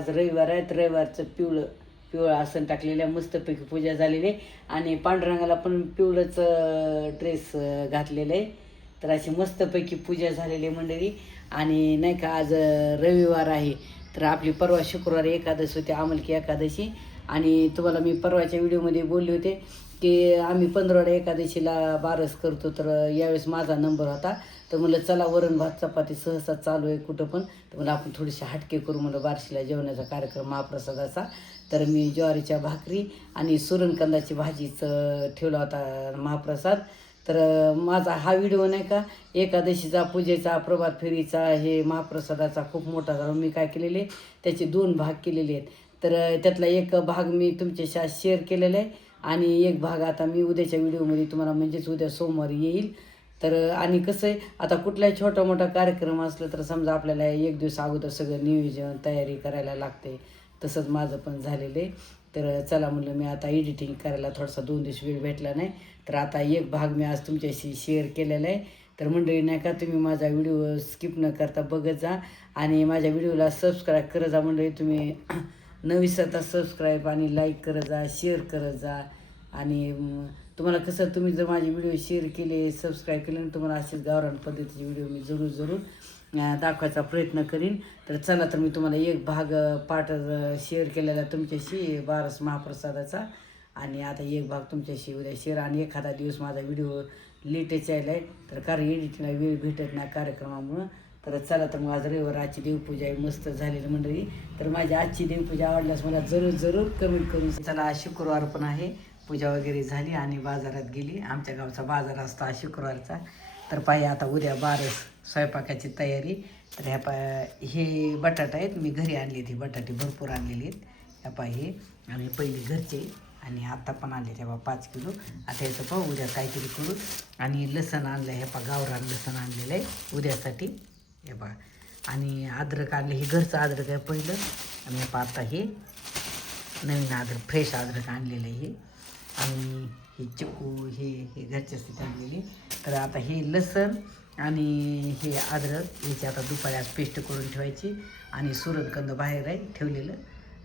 आज रविवार आहे, रविवारचं पिवळं आसन टाकलेलं आहे, मस्तपैकी पूजा झालेली आहे आणि पांडुरंगाला पण पिवळंच ड्रेस घातलेलं आहे. तर अशी मस्तपैकी पूजा झालेली मंडळी. आणि नाही का आज रविवार आहे, तर आपली परवा शुक्रवारी एकादशी होती, आमलकी एकादशी. आणि तुम्हाला मी परवाच्या व्हिडिओमध्ये बोलले होते की आम्ही पंधरवडा एकादशीला बारस करतो. तर यावेळेस माझा नंबर होता, तर म्हणलं चला वरण भात चपाती सहसा चालू आहे कुठं पण, तर मला आपण थोडीशी हटके करू म्हणलं बारशीला जेवणाचा कार्यक्रम महाप्रसादाचा. तर मी ज्वारीच्या भाकरी आणि सुरणकंदाची भाजीचं ठेवला होता महाप्रसाद. तर माझा हा व्हिडिओ नाही का एकादशीचा पूजेचा प्रभात फेरीचा हे महाप्रसादाचा खूप मोठा झाला. मी काय केलेले त्याचे 2 भाग केलेले आहेत. तर त्यातला एक भाग मी तुमच्याशी शेअर केलेला आहे आणि एक भाग आता मी उद्याच्या व्हिडिओमध्ये तुम्हाला म्हणजेच उद्या सोमवारी येईल. तर आणि कसं आहे आता कुठलाही छोटा मोठा कार्यक्रम असला तर समजा आपल्याला 1 दिवस अगोदर सगळं नियोजन तयारी करायला लागते. तसंच माझं पण झालेलं आहे. तर चला म्हणलं मी आता एडिटिंग करायला थोडासा 2 दिवस वेळ भेटला नाही, तर आता एक भाग मी आज तुमच्याशी शेअर केलेला आहे. तर मंडळी नाही का तुम्ही माझा व्हिडिओ स्किप न करता बघत जा आणि माझ्या व्हिडिओला सबस्क्राईब करत जा मंडळी. तुम्ही न विसरता सबस्क्राईब आणि लाईक करत जा, शेअर करत जा. आणि तुम्हाला कसं तुम्ही जर माझे व्हिडिओ शेअर केले सबस्क्राईब केले तुम्हाला असेच गावरान पद्धतीचे व्हिडिओ मी जरूर दाखवायचा प्रयत्न करीन. तर चला तर मी तुम्हाला एक भाग पार्ट शेअर केलेला तुमच्याशी बारस महाप्रसादाचा आणि आता एक भाग तुमच्याशी उद्या शेअर. आणि एखादा दिवस माझा व्हिडिओ लेटेस्ट यायला आहे तर कारण एडिटिंगला वेळ भेटत नाही कार्यक्रमामुळं. तर चला तर मग आज रविवार आजची देवपूजा आहे मस्त झालेली मंडळी. तर माझी आजची देवपूजा आवडल्यास मला जरूर कमेंट करून. चला आज शुक्रवार पण आहे, पूजा वगैरे झाली आणि बाजारात गेली. आमच्या गावचा बाजार असतो आज शुक्रवारचा. तर पाहिजे आता उद्या बारस स्वयंपाकाची तयारी. तर हे बटाटा आहेत, मी घरी आणले ती बटाटे भरपूर आणलेले आहेत. ह्या पाहिजे आणि पहिली घरचे आणि आता पण आणले तेव्हा 5 किलो. आता याचं पाहू उद्या काहीतरी करू. आणि लसण आणलं हे गावरान लसण आणलेलं आहे उद्यासाठी हे बघा. आणि अद्रक आणले, हे घरचं अद्रक आहे पहिलं. आणि आता हे नवीन अद्रक फ्रेश अद्रक आणलेलं आहे हे. आणि हे चिकू हे घरच्यासाठी आणलेले. तर आता हे लसण आणि हे अद्रक याची आता दुपारी आज पेस्ट करून ठेवायची. आणि सुरणकंद बाहेर आहे ठेवलेलं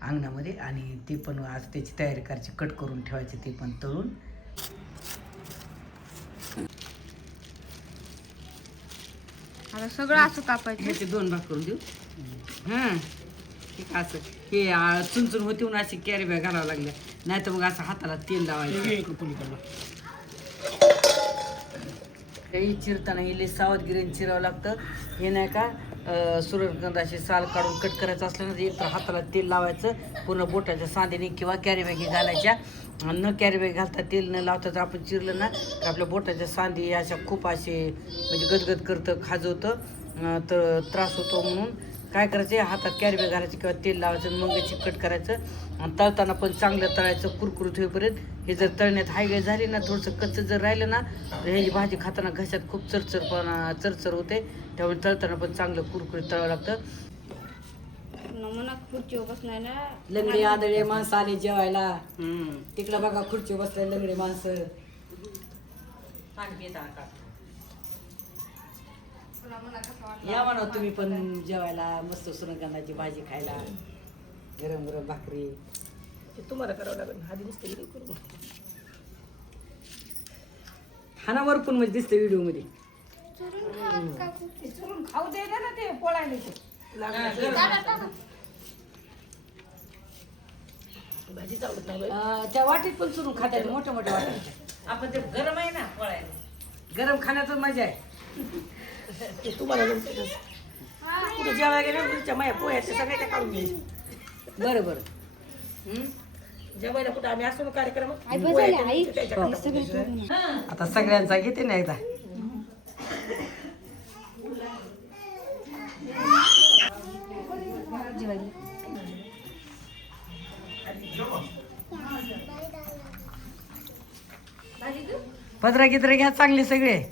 अंगणामध्ये आणि ते पण आज त्याची तयारी करायची, कट करून ठेवायचे ते पण तळून. आता सगळं असं कापायचं. ह्याचे 2 भाग करून देऊ. हां ठीक असं हे चुनचुन होती म्हणून अशी कॅरी बॅग घालावं लागल्या, नाही तर मग असं हाताला तेल लावायचं. हे चिरताना हे सावधगिरीने चिरावं लागतं. हे नाही का सुरणकंदाची साल काढून कट करायचं असलं ना एक तर हाताला तेल लावायचं पूर्ण बोटाच्या सांधेने किंवा कॅरी बॅगी घालायच्या. न कॅरी बॅग घालता तेल न लावता जर आपण चिरलं ना तर आपल्या बोटाच्या सांधी अशा खूप असे म्हणजे गदगद करतं, खाजवतं, तर त्रास होतो. म्हणून काय करायचं हातात कॅरी बॅग घालायचं किंवा तेल लावायचं मग चिकट करायचं. आणि तळताना पण चांगलं तळायचं कुरकुरीत होईपर्यंत. हे जर तळण्यात हायगे झाली ना थोडंसं कच्चं जर राहिलं ना तर ह्याची भाजी खाताना घशात खूप चरचर होते. त्यामुळे तळताना पण चांगलं कुरकुरीत तळावं लागतं. खुर्चीवर बसणार ना लंगडी आदळे माणसं आले जेवायला. तिकडं बघा खुर्चीवर बसले लंगडी माणसं. या म्हणा तुम्ही पण जेवायला मस्त सुरणकंदाची भाजी खायला, गरम गरम भाकरी. तुम्हाला करावं लागेल आधी दिसते व्हिडिओ हानावर पण म्हणजे दिसते व्हिडिओ मध्ये. खाऊ दे ना ते पोळायला भाजीच आवडत नाही त्या वाटीत पण चुरून खाता येते मोठ्या मोठ्या वाटीत. आपण ते गरम आहे ना पोळायला, गरम खाण्याचं मजा आहे. तुम्हाला कुठे जेवायला गेलं तुमच्या माया पोह्याचे सगळे त्या काढून घ्यायचे. बरं जेवायला कुठं आम्ही असतो कार्यक्रम आता सगळ्यांचा घेते ना एकदा. पदरा गिद्रा घ्या चांगले सगळे.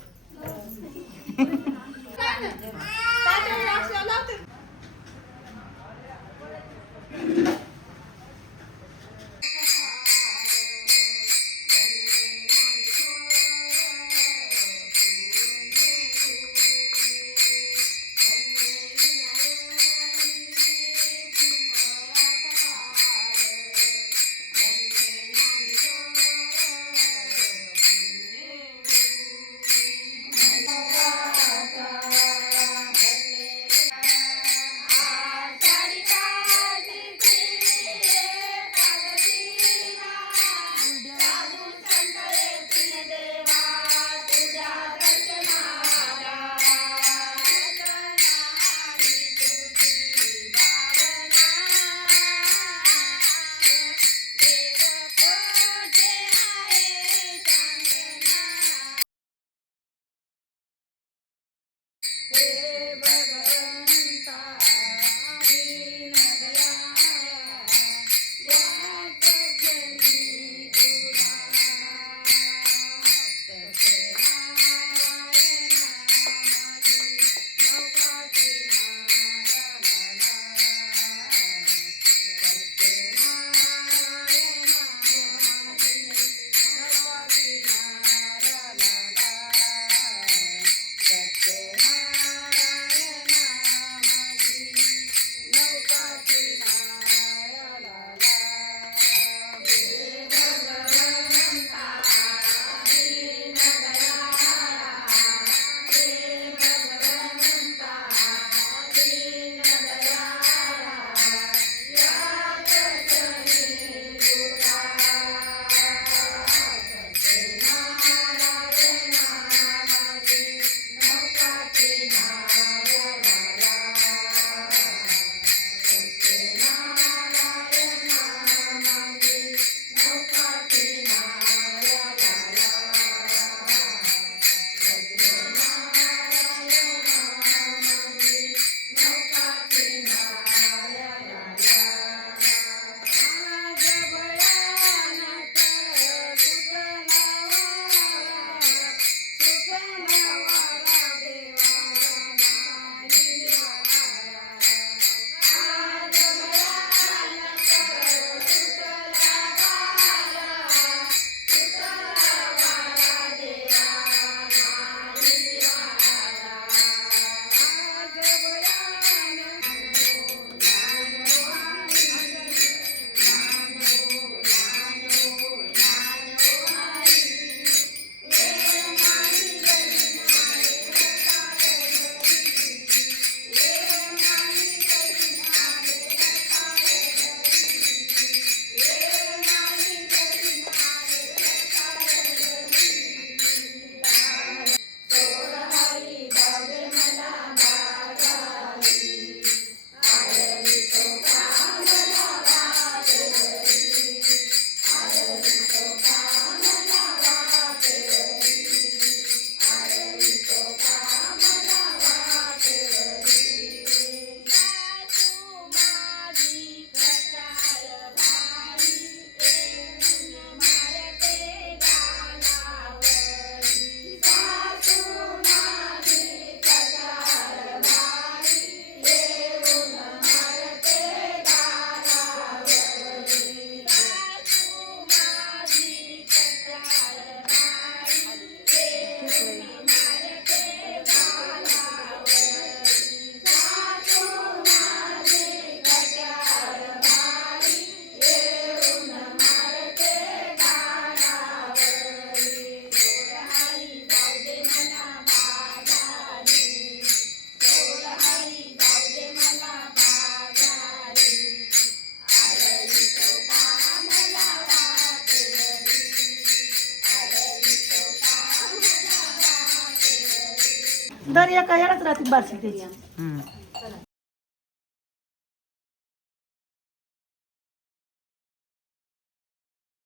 दर एका ह्यालाच राहते बारशी त्याची हम्म.